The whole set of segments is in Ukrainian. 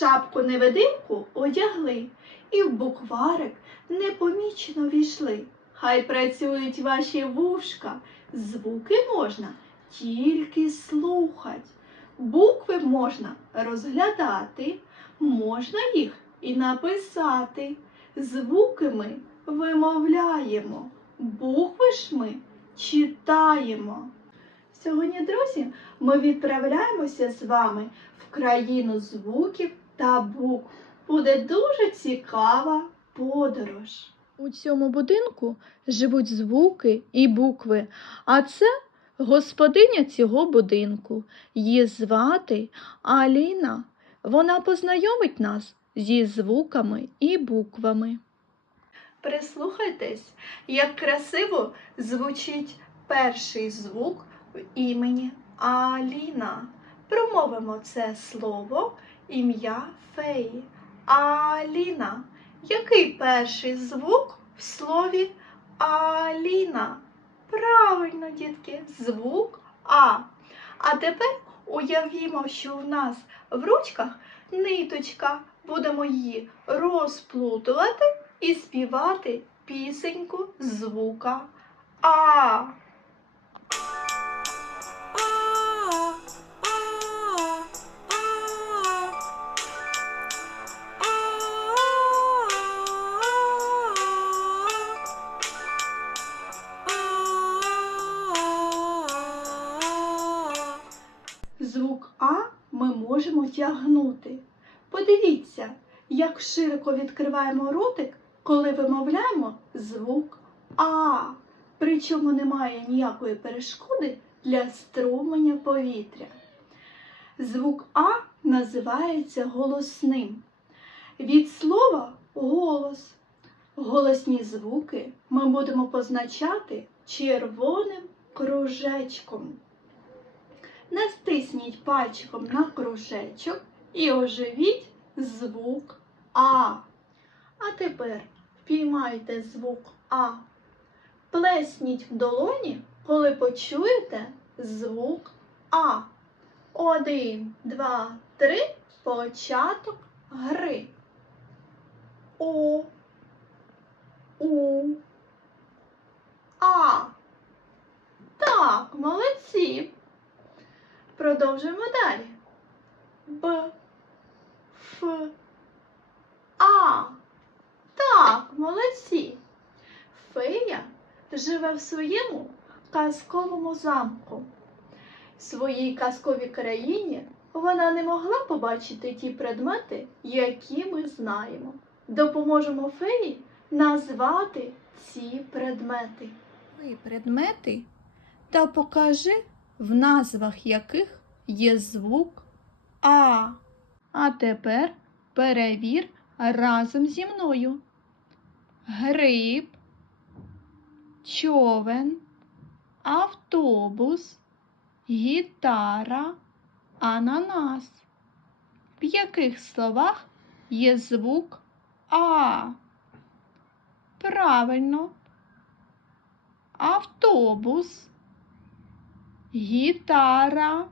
Шапку невидимку одягли і в букварик непомічено війшли. Хай працюють ваші вушка, звуки можна тільки слухать. Букви можна розглядати, можна їх і написати. Звуки ми вимовляємо, букви ж ми читаємо. Сьогодні, друзі, ми відправляємося з вами в країну звуків та букв. Буде дуже цікава подорож. У цьому будинку живуть звуки і букви, а це господиня цього будинку. Її звати Аліна. Вона познайомить нас зі звуками і буквами. Прислухайтесь, як красиво звучить перший звук в імені Аліна. Промовимо це слово ім'я феї. Аліна. Який перший звук в слові Аліна? Правильно, дітки, звук А. А тепер уявімо, що в нас в ручках ниточка. Будемо її розплутувати і співати пісеньку звука А. тягнути. Подивіться, як широко відкриваємо ротик, коли вимовляємо звук А. Причому немає ніякої перешкоди для струмення повітря. Звук А називається голосним. Від слова голос. Голосні звуки ми будемо позначати червоним кружечком. Настисніть пальчиком на кружечок і оживіть звук А. А тепер впіймайте звук А. Плесніть в долоні, коли почуєте звук А. Один, два, три. Початок гри. О. У. А. Так, молодці. Продовжуємо далі. Б. А. Так, молодці. Фея живе в своєму казковому замку. В своїй казковій країні вона не могла побачити ті предмети, які ми знаємо. Допоможемо феї назвати ці предмети. Предмети та покажи, в назвах яких є звук А. А тепер перевір разом зі мною. Гриб, човен, автобус, гітара, ананас. В яких словах є звук А? Правильно. Автобус, гітара,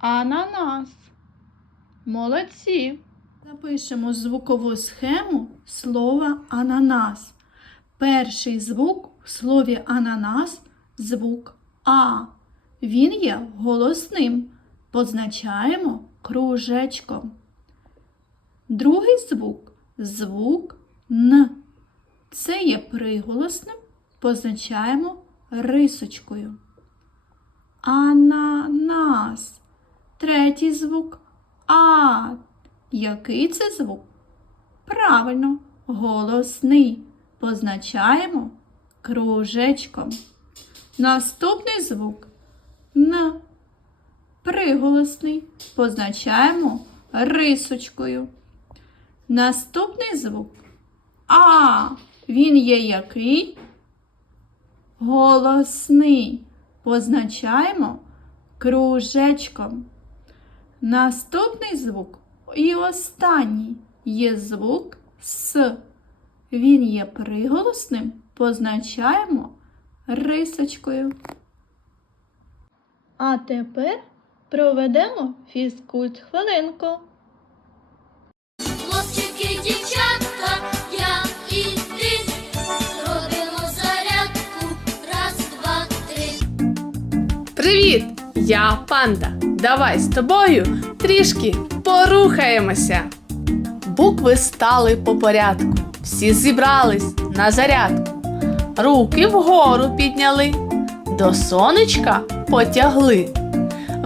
ананас. Молодці. Запишемо звукову схему слова ананас. Перший звук в слові ананас звук А. Він є голосним. Позначаємо кружечком. Другий звук звук Н. Це є приголосним, позначаємо рисочкою. Ананас. Третій звук А. Який це звук? Правильно, голосний. Позначаємо кружечком. Наступний звук Н. Приголосний. Позначаємо рисочкою. Наступний звук А. Він є який? Голосний. Позначаємо кружечком. Наступний звук і останній є звук С. Він є приголосним, позначаємо рисочкою. А тепер проведемо фізкульт хвилинку. Хлопчики, дівчатка, я і ти робимо зарядку. Раз, два, три. Привіт! Я панда. Давай з тобою трішки порухаємося. Букви стали по порядку. Всі зібрались на зарядку. Руки вгору підняли, до сонечка потягли.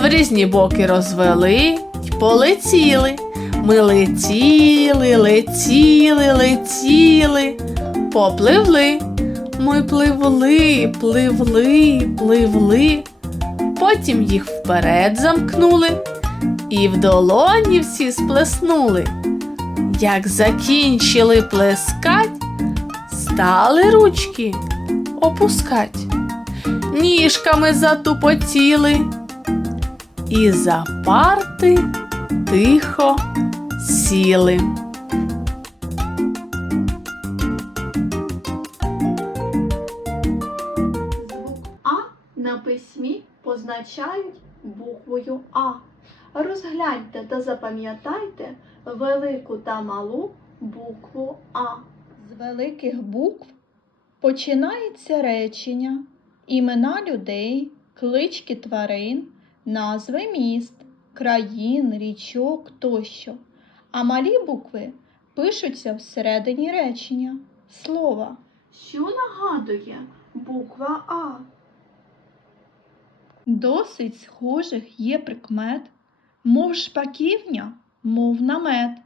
В різні боки розвели й полетіли. Ми летіли, летіли, летіли, попливли. Ми пливли, пливли, пливли. Потім їх вперед замкнули і в долоні всі сплеснули. Як закінчили плескать, стали ручки опускать, ніжками затупотіли, і за парти тихо сіли. Позначають буквою А. Розгляньте та запам'ятайте велику та малу букву А. З великих букв починається речення, імена людей, клички тварин, назви міст, країн, річок тощо. А малі букви пишуться всередині речення, слова. Що нагадує буква А? Досить схожих є прикмет, мов шпаківня, мов намет,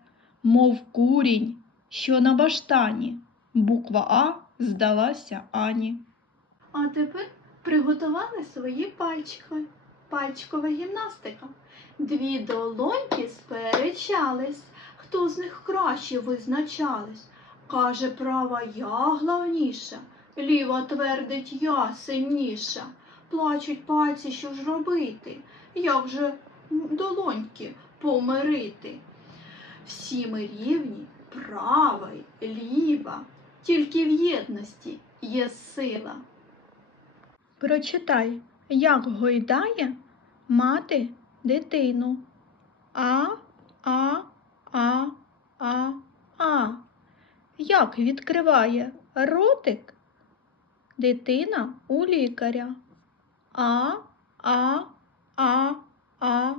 мов курінь, що на баштані. Буква А здалася Ані. А тепер приготували свої пальчики. Пальчикова гімнастика. Дві долоньки сперечались. Хто з них краще визначались? Каже права я главніша, ліва твердить я сильніша. Плачуть пальці, що ж робити? Як же долоньки помирити? Всі ми рівні, права й ліва, тільки в єдності є сила. Прочитай, як гойдає мати дитину. А, а, а, а, а. Як відкриває ротик дитина у лікаря. А, а, а, а,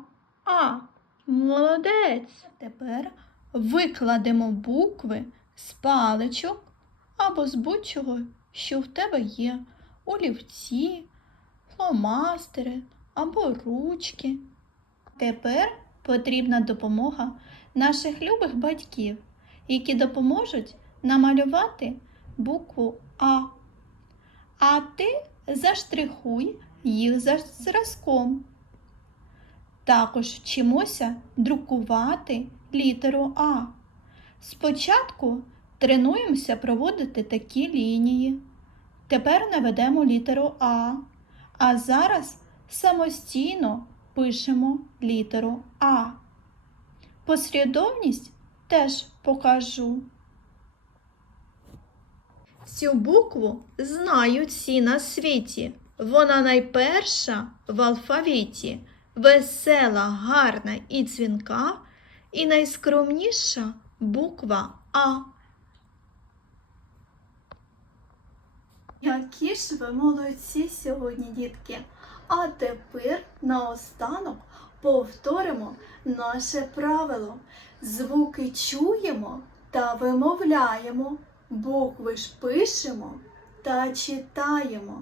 а. Молодець. Тепер викладемо букви з паличок або з будь-чого, що в тебе є олівці, фломастери або ручки. Тепер потрібна допомога наших любих батьків, які допоможуть намалювати букву А. А ти заштрихуй їх за зразком. Також вчимося друкувати літеру А. Спочатку тренуємося проводити такі лінії. Тепер наведемо літеру А, а зараз самостійно пишемо літеру А. Послідовність теж покажу. Цю букву знають всі на світі. Вона найперша в алфавіті, весела, гарна і дзвінка, і найскромніша буква А. Які ж ви молодці сьогодні, дітки. А тепер наостанок повторимо наше правило. Звуки чуємо та вимовляємо, букви ж пишемо та читаємо.